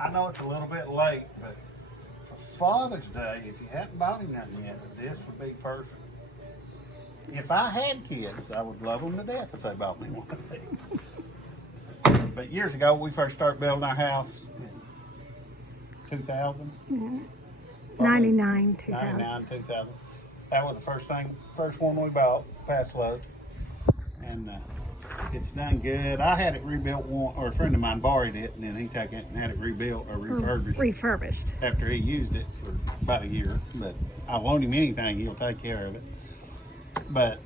I know it's a little bit late, but for Father's Day, if you hadn't bought him nothing yet, this would be perfect. If I had kids, I would love them to death if they bought me one of these. But years ago, we first started building our house in 2000. Mm-hmm. 99, 2000. 99, 2000. That was the first one we bought, Paslode. And it's done good. I had it rebuilt or a friend of mine borrowed it, and then he took it and had it rebuilt or refurbished. After he used it for about a year. But I loan him anything, he'll take care of it. But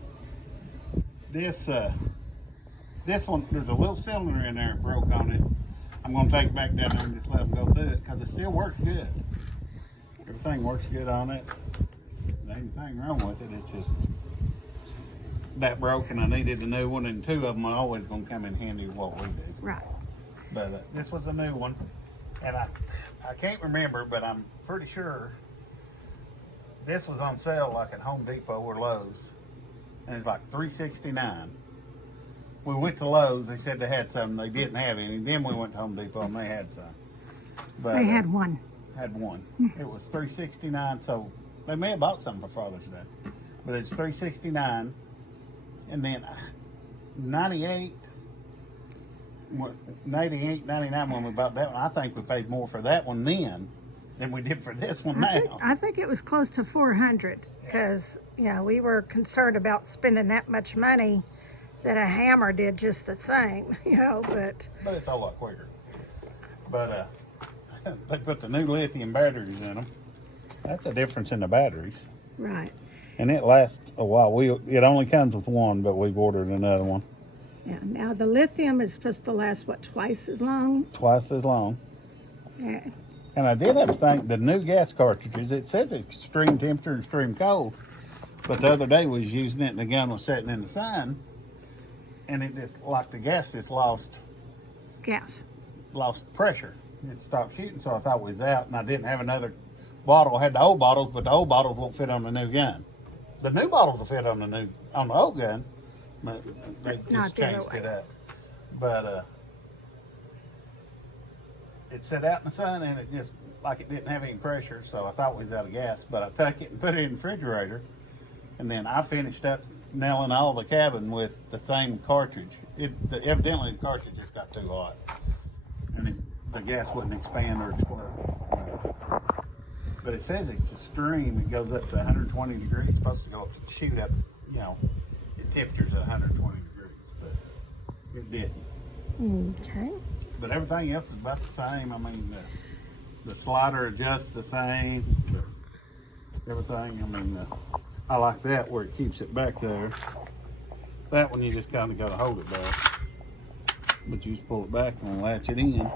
this one, there's a little cylinder in there that broke on it. I'm going to take it back down there and just let them go through it because it still works good. Everything works good on it. There ain't anything wrong with it. It's just that broke and I needed a new one, and two of them are always going to come in handy with what we do. Right. But this was a new one, and I can't remember, but I'm pretty sure this was on sale like at Home Depot or Lowe's, and it's like $369. We went to Lowe's, they said they had some, they didn't have any. Then we went to Home Depot and they had some. But they had one. It was $369, so they may have bought something for Father's Day. But it's $369, and then 98, 99 when we bought that one. I think we paid more for that one then than we did for this one now. I think it was close to 400 because we were concerned about spending that much money that a hammer did just the same, but it's a lot quicker. But they put the new lithium batteries in them. That's a difference in the batteries. Right. And it lasts a while. It only comes with one, but we've ordered another one. Yeah. Now the lithium is supposed to last twice as long? Twice as long. Yeah. And I did have to think the new gas cartridges, it says it's extreme temperature and extreme cold. But the other day we was using it and the gun was sitting in the sun, and it just, like the gas just lost pressure. It stopped shooting, so I thought it was out, and I didn't have another bottle. I had the old bottles, but the old bottles won't fit on the new gun. The new bottles will fit on the old gun, but they just changed it up. But it sat out in the sun, and it just, like it didn't have any pressure, so I thought it was out of gas. But I took it and put it in the refrigerator, and then I finished up nailing all the cabin with the same cartridge. Evidently the cartridge just got too hot, and the gas wouldn't expand or explode. But it says it's extreme. It goes up to 120 degrees. It's supposed to go up, shoot up, the temperature's at 120 degrees, but it didn't. Okay. But everything else is about the same. I mean, the slider adjusts the same. Everything, I like that where it keeps it back there. That one you just kind of got to hold it back. But you just pull it back and latch it in.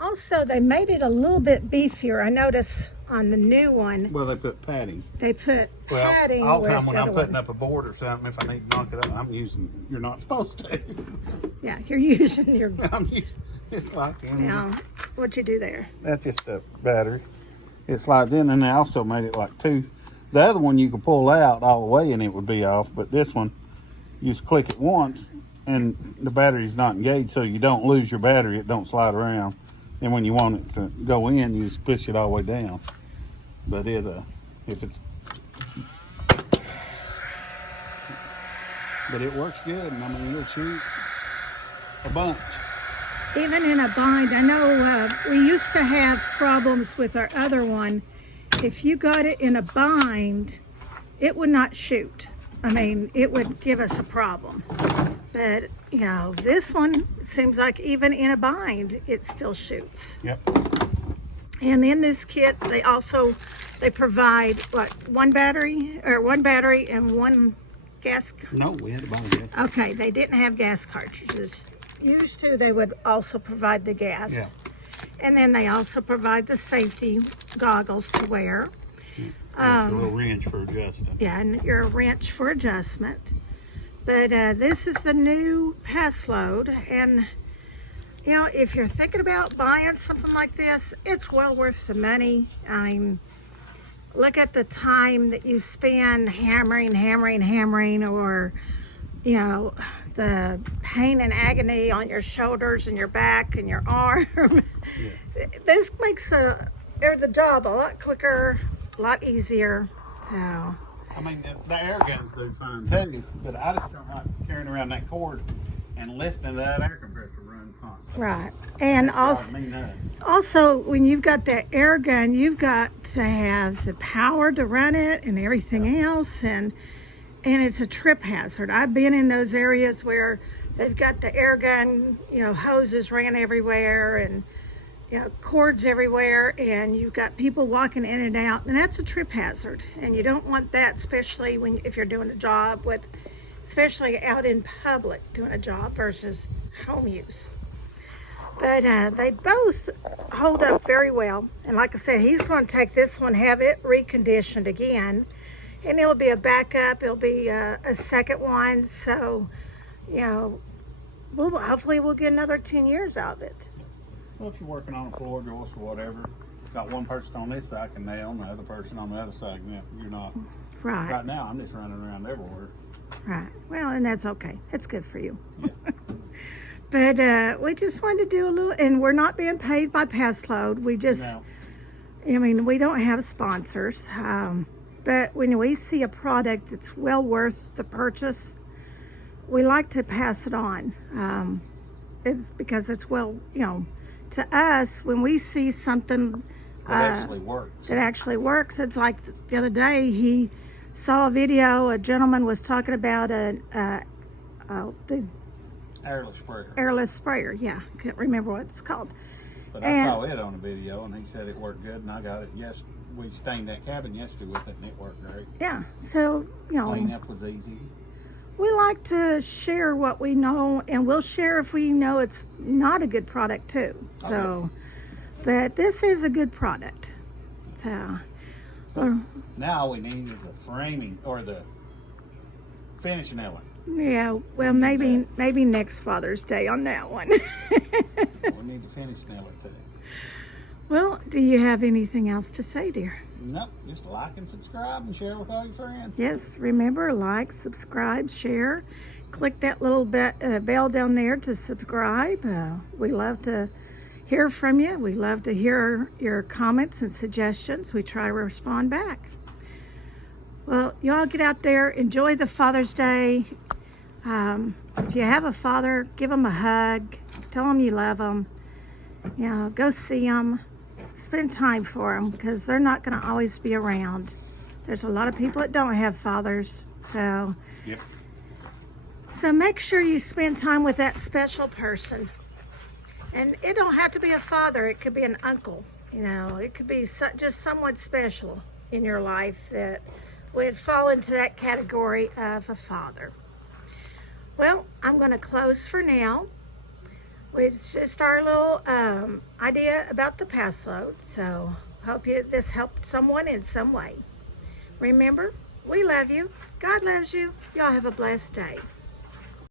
Also, they made it a little bit beefier. I noticed on the new one. Well, they put padding. They put padding. All the time when I'm putting up a board or something, if I need to knock it up, I'm using, you're not supposed to. Yeah, you're using your... It's like... Now, what'd you do there? That's just the battery. It slides in, and they also made it like two. The other one you could pull out all the way and it would be off, but this one, you just click it once and the battery's not engaged, so you don't lose your battery. It don't slide around. And when you want it to go in, you just push it all the way down. But but it works good, and it'll shoot a bunch. Even in a bind, I know we used to have problems with our other one. If you got it in a bind, it would not shoot. It would give us a problem. But, this one, it seems like even in a bind, it still shoots. Yep. And in this kit, they provide, one battery and one gas? No, we had to buy gas. Okay, they didn't have gas cartridges. Used to, they would also provide the gas. Yeah. And then they also provide the safety goggles to wear. A little wrench for adjusting. Yeah, and your wrench for adjustment. But this is the new Paslode, and if you're thinking about buying something like this, it's well worth the money. Look at the time that you spend hammering, or you know, the pain and agony on your shoulders and your back and your arm. Yeah. This makes the job a lot quicker, a lot easier. So, I mean, the air guns do fine too, but I just don't like carrying around that cord and listening to that air compressor run constantly. right. And It drives also, me nuts. also, when you've got that air gun, you've got to have the power to run it and everything else, and it's a trip hazard. I've been in those areas where they've got the air gun, you know, hoses ran everywhere and, you know, cords everywhere, and you've got people walking in and out, and that's a trip hazard. And you don't want that, especially if you're doing a job with, especially out in public doing a job versus home use. But they both hold up very well. And like I said, he's going to take this one, have it reconditioned again, and it'll be a backup. It'll be a second one. So, you know, hopefully we'll get another 10 years out of it. Well, if you're working on a floor joist or whatever, got one person on this side can nail, and the other person on the other side can nail. You're not. Right. Right now, I'm just running around everywhere. Right. Well, and that's okay. It's good for you. Yeah. But we just wanted to do a little, and we're not being paid by Paslode. We just, No. I mean, we don't have sponsors. But when we see a product that's well worth the purchase, we like to pass it on. It's because it's well, you know, to us, when we see something That actually works. that actually works, it's like the other day he saw a video. A gentleman was talking about the Airless sprayer. airless sprayer. Yeah, can't remember what it's called. But I saw it on a video, and he said it worked good, and I got it. Yes, we stained that cabin yesterday with it, and it worked great. Yeah, so, you know, Cleanup was easy. we like to share what we know, and we'll share if we know it's not a good product too. So, but this is a good product. So, Now all we need is the framing or the finishing element. yeah, well, maybe next Father's Day on that one. We need the finishing element too. Well, do you have anything else to say, dear? Nope, just like and subscribe and share with all your friends. Yes, remember, like, subscribe, share. Click that little bell down there to subscribe. We love to hear from you. We love to hear your comments and suggestions. We try to respond back. Well, y'all get out there, enjoy the Father's Day. If you have a father, give him a hug. Tell him you love him. You know, go see them. Spend time for them, because they're not going to always be around. There's a lot of people that don't have fathers. So, Yep. so make sure you spend time with that special person. And it don't have to be a father. It could be an uncle. You know, it could be just someone special in your life that would fall into that category of a father. Well, I'm going to close for now. It's just our little idea about the Paslode. So hope this helped someone in some way. Remember, we love you. God loves you. Y'all have a blessed day.